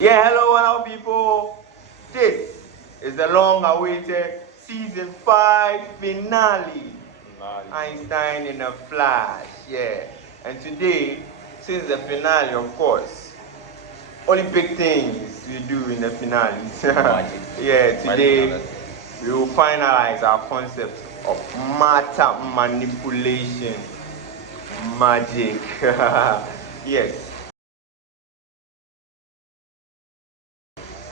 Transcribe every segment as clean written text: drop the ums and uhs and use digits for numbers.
Yeah, hello, hello, people. This is the long-awaited season 5 finale. Einstein in a flash, yeah. And today, since the finale, of course, only big things we do in the finale. Magic. Yeah, today we will finalize our concept of matter manipulation. Magic. Yes.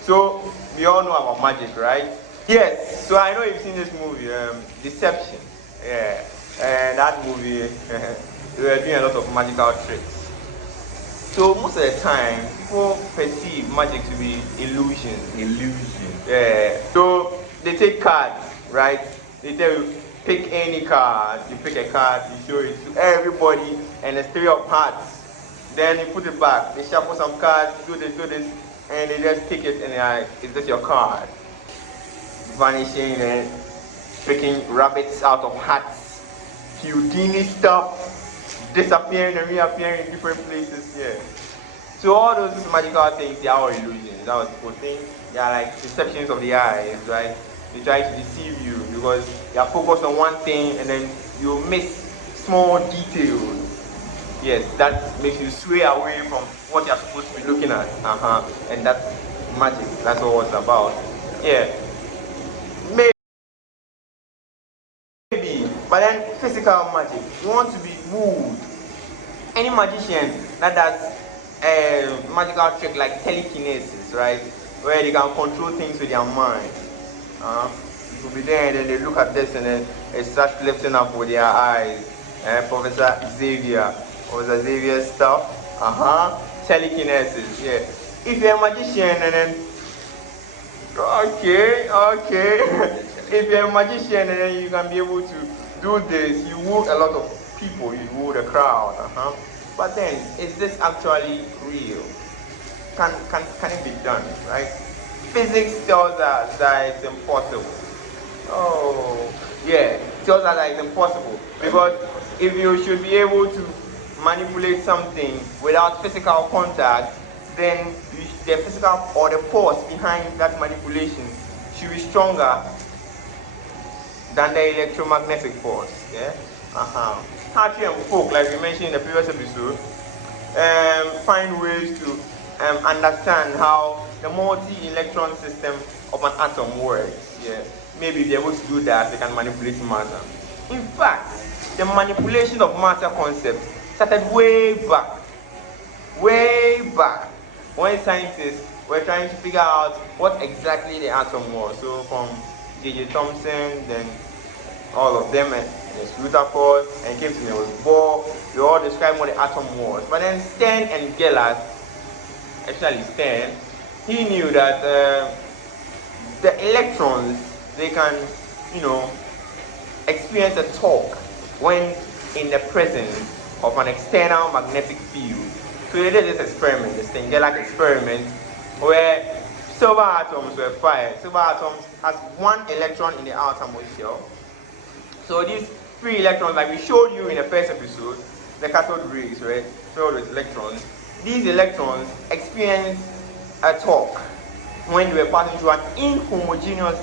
So we all know about magic, right? Yes. So I know you've seen this movie, Deception. Yeah. And that movie, they were doing a lot of magical tricks. So most of the time, people perceive magic to be illusion. Yeah. So they take cards, right? They tell you pick any card. You pick a card, you show it to everybody, and there's three of hearts. Then you put it back. They shuffle some cards, do this, and they just pick it, and it's just your card. Vanishing and picking rabbits out of hats, Houdini stuff, disappearing and reappearing in different places. Yeah. So all those magical things, they are all illusions. That was people think they are like deceptions of the eyes, right? They try to deceive you because they are focused on one thing and then you miss small details. Yes, that makes you sway away from what you're supposed to be looking at. And that's magic. That's what it's about. Yeah. Maybe. But then physical magic. You want to be moved. Any magician that does a magical trick like telekinesis, right? Where they can control things with their mind. You will be there and then they look at this and then it starts lifting up with their eyes. Professor Xavier stuff. Telekinesis, yeah. If you're a magician and then okay. If you're a magician and then you can be able to do this, you woo a lot of people, you woo the crowd. But then, is this actually real? Can it be done, right? Physics tells us that it's impossible. Oh, yeah, tells us that it's impossible. Because if you should be able to manipulate something without physical contact, then the physical or the force behind that manipulation should be stronger than the electromagnetic force. Yeah. Hartley and folk, like we mentioned in the previous episode, find ways to understand how the multi-electron system of an atom works. Yeah. Maybe if they're able to do that, they can manipulate matter. In fact, the manipulation of matter concept started way back, when scientists were trying to figure out what exactly the atom was. So from J.J. Thomson, then all of them, and Rutherford, and came to Niels Bohr, they all described what the atom was. But then Stern and Gellert, especially Stern, he knew that the electrons, they can, experience a torque when in the presence of an external magnetic field. So they did this experiment, the Stern-Gellert experiment, where silver atoms were fired. Silver atoms has one electron in the outermost shell. So these three electrons, like we showed you in the first episode, the cathode rays, right, filled with electrons. These electrons experience a torque when they were passing through an inhomogeneous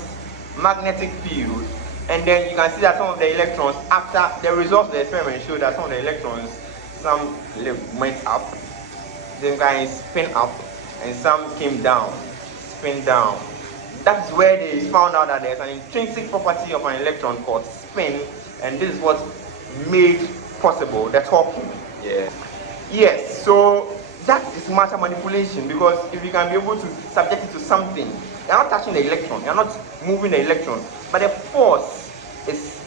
magnetic field. And then you can see that some of the electrons, after the results of the experiment showed that some of the electrons, some went up, some kind spin up, and some came down, spin down. That's where they found out that there's an intrinsic property of an electron called spin, and this is what made possible the torquing. Yeah. Yes, so that is matter manipulation, because if you can be able to subject it to something, you're not touching the electron, you're not moving the electron, but the force is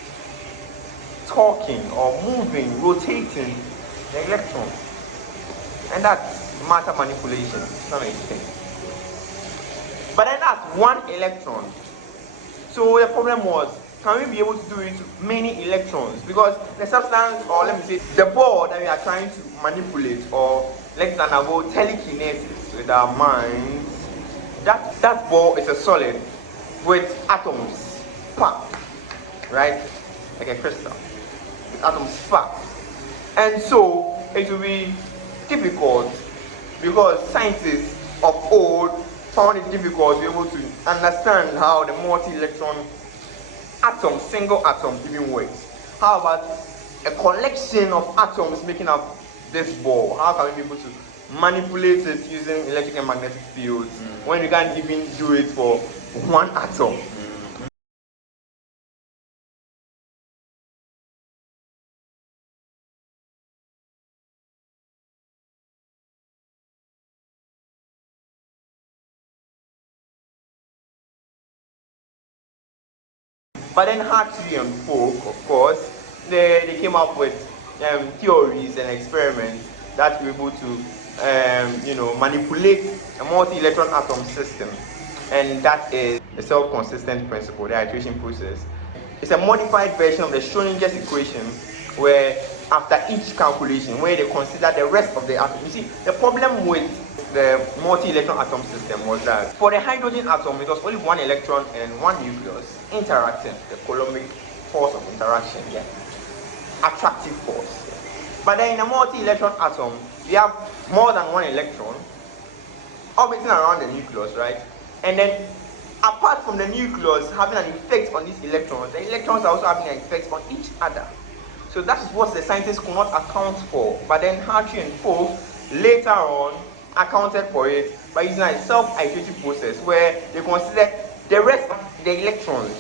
torquing or moving, rotating the electron. And that's matter manipulation to some extent. But then that's one electron. So the problem was, can we be able to do it to many electrons? Because the substance, or let me say, the ball that we are trying to manipulate, or let's undergo telekinesis with our minds, that ball is a solid with atoms packed, right? Like a crystal, with atoms packed. And so it will be difficult because scientists of old found it difficult to be able to understand how the multi-electron atom, single atom, even works. How about a collection of atoms making up this ball? How can we be able to manipulate it using electric and magnetic fields when you can't even do it for one atom? But then Hartley and Folk, of course, they came up with theories and experiments that were able to manipulate a multi-electron atom system, and that is the self-consistent principle, the iteration process. It's a modified version of the Schrodinger's equation, where after each calculation, where they consider the rest of the atom. You see, the problem with the multi-electron atom system was that for the hydrogen atom, it was only one electron and one nucleus interacting, the Coulombic force of interaction, attractive force. But then in a multi-electron atom, we have more than one electron orbiting around the nucleus, right? And then apart from the nucleus having an effect on these electrons, the electrons are also having an effect on each other. So that is what the scientists could not account for. But then Hartley and Folk later on accounted for it by using a self-iterative process where they considered the rest of the electrons,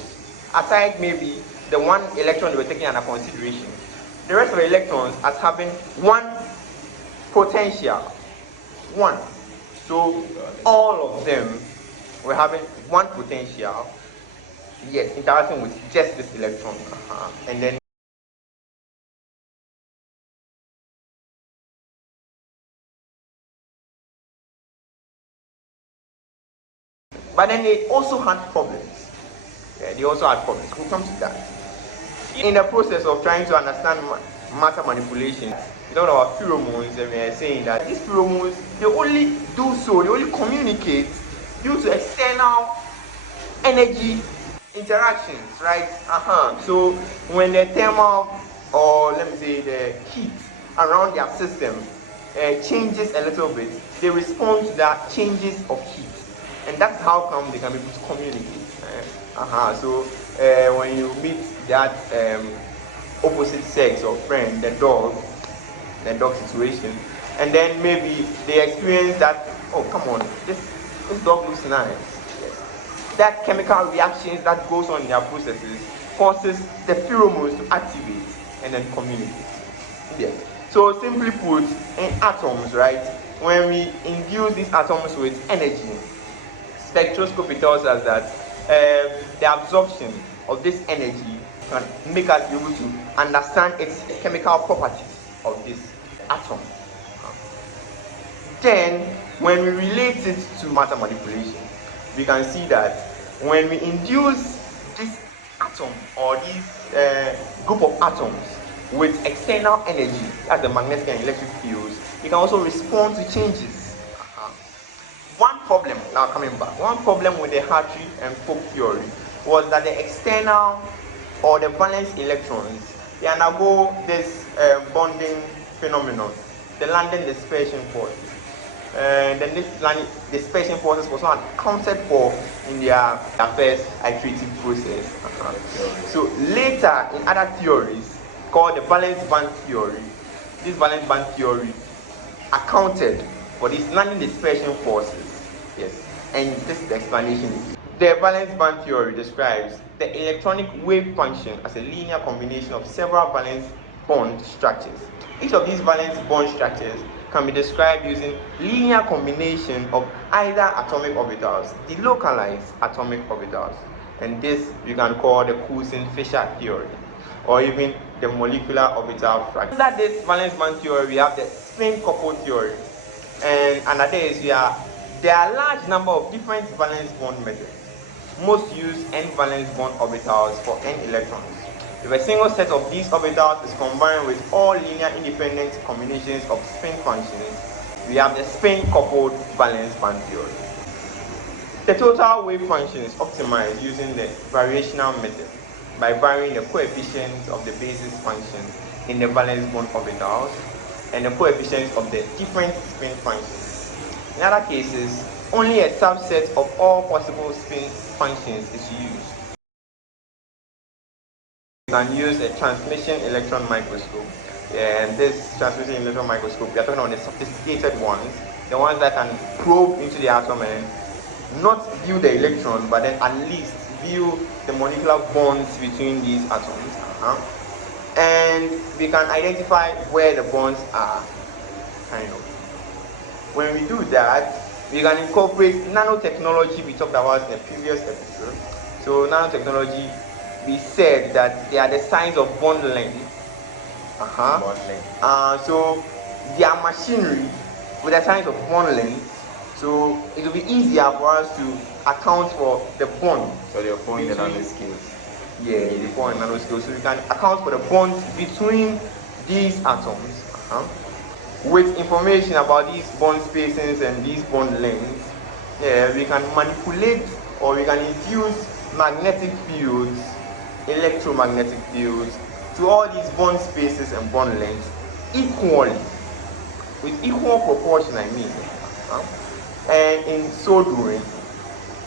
aside maybe the one electron they were taking under consideration, the rest of the electrons as having one potential. One. So all of them were having one potential, yes, interacting with just this electron. And then but then they also had problems. They also had problems. We'll come to that. In the process of trying to understand matter manipulation, we talked about pheromones, and we are saying that these pheromones, they only do so, they only communicate due to external energy interactions, right? So when the thermal, or let me say the heat around their system changes a little bit, they respond to that changes of heat. And that's how come they can be able to communicate. So when you meet that opposite sex or friend, the dog situation, and then maybe they experience that, oh come on, this dog looks nice. Yes. That chemical reactions that goes on in their processes causes the pheromones to activate and then communicate. Yes. So simply put, in atoms, right, when we induce these atoms with energy, spectroscopy tells us that the absorption of this energy can make us be able to understand its chemical properties of this atom. Then, when we relate it to matter manipulation, we can see that when we induce this atom or this group of atoms with external energy, as the magnetic and electric fields, we can also respond to changes. One problem, now coming back, one problem with the Hartley and Folk theory was that the external or the valence electrons, they undergo this bonding phenomenon, the London dispersion force. Then this dispersion forces was not accounted for in their first iterative process. So later, in other theories called the valence band theory, this valence band theory accounted for these London dispersion forces. Yes, and this is the explanation. The valence band theory describes the electronic wave function as a linear combination of several valence bond structures. Each of these valence bond structures can be described using linear combination of either atomic orbitals, delocalized atomic orbitals, and this you can call the Coulson-Fisher theory, or even the molecular orbital fracture. Under this valence band theory, we have the spin-coupled theory, and under this there are a large number of different valence bond methods. Most use n-valence bond orbitals for n electrons. If a single set of these orbitals is combined with all linear independent combinations of spin functions, we have the spin-coupled valence band theory. The total wave function is optimized using the variational method by varying the coefficients of the basis function in the valence bond orbitals and the coefficients of the different spin functions. In other cases, only a subset of all possible spin functions is used. You can use a transmission electron microscope. And this transmission electron microscope, we are talking about the sophisticated ones, the ones that can probe into the atom and not view the electron, but then at least view the molecular bonds between these atoms. And we can identify where the bonds are, kind of. When we do that, we can incorporate nanotechnology we talked about in the previous episode. So nanotechnology, we said that they are the signs of bond length. So they are machinery with the signs of bond length. So it will be easier for us to account for the bond. So they are forming the nanoscales. Yeah, they form in nanoscales. So we can account for the bonds between these atoms. With information about these bond spacings and these bond lengths, we can manipulate or we can induce magnetic fields, electromagnetic fields to all these bond spaces and bond lengths equally, with equal proportion, I mean. And in so doing,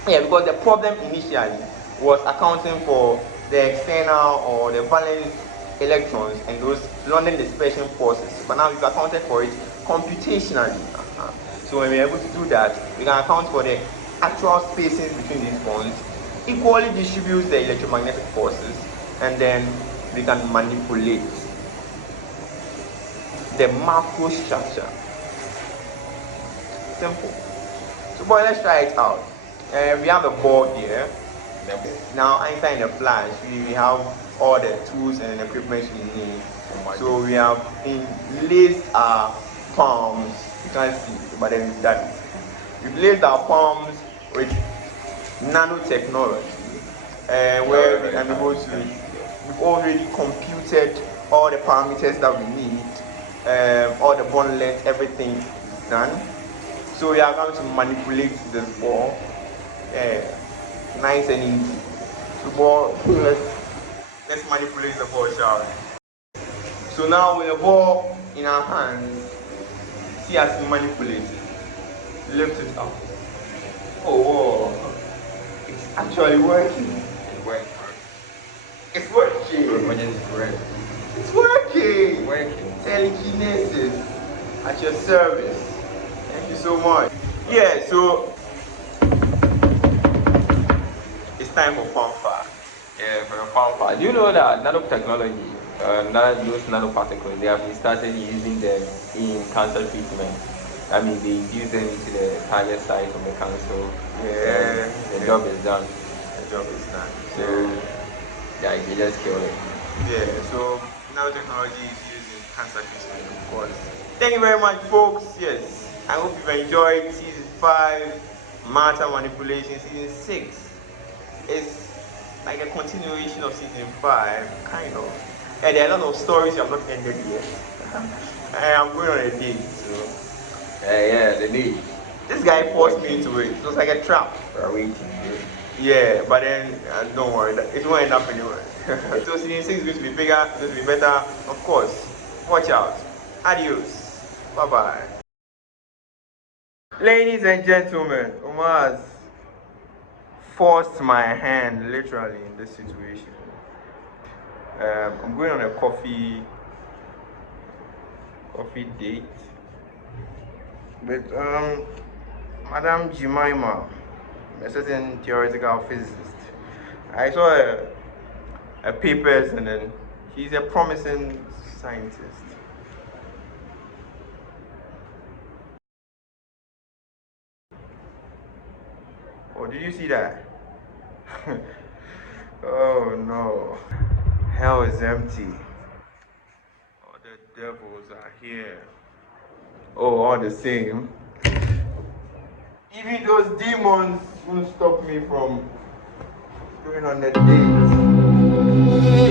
because the problem initially was accounting for the external or the valence electrons and those London dispersion forces, but now we've accounted for it computationally. So when we're able to do that, we can account for the actual spacings between these bonds, equally distribute the electromagnetic forces, and then we can manipulate the macrostructure. Simple. So boy, let's try it out. We have a board here. Now Einstein in the flash, we have all the tools and equipment we need. So we have enlaced our palms. You can't see, but then we've done it. We've laced our palms with nanotechnology, where we can be able to. We've already computed all the parameters that we need, all the bond length, everything is done. So we are going to manipulate this ball. Nice and easy. So ball, let's manipulate the ball, shall we? So now with the ball in our hands, see us manipulate it. Lift it up. Oh, it's actually working. It works. It's working. It's working. It's working. Telekinesis at your service. Thank you so much. Yeah, so it's time for fanfare. Yeah, for a fanfare. Do you know that nanotechnology, those nanoparticles, they have been started using them in cancer treatment? I mean, they use them into the target site of the cancer. Yeah. The job is done. The job is done. So, yeah, you just kill it. Yeah, so nanotechnology is used in cancer treatment, of course. Thank you very much, folks. Yes, I hope you've enjoyed season 5, matter manipulation. Season 6 is like a continuation of season 5, kind of. And there are a lot of stories you have not ended yet. I'm going on a date, so. Yeah, the date. This guy forced me into it. It was like a trap. We're waiting. Yeah, but then don't worry, it won't end up anywhere. So season 6 is going to be bigger, it's going to be better. Of course, watch out. Adios. Bye bye. Ladies and gentlemen, Omar has forced my hand literally in this situation. I'm going on a coffee date with Madam Jemima, a certain theoretical physicist. I saw a papers, and then she's a promising scientist. Oh, did you see that? Oh no. Hell is empty. All the devils are here. Oh, all the same. Even those demons won't stop me from going on the date.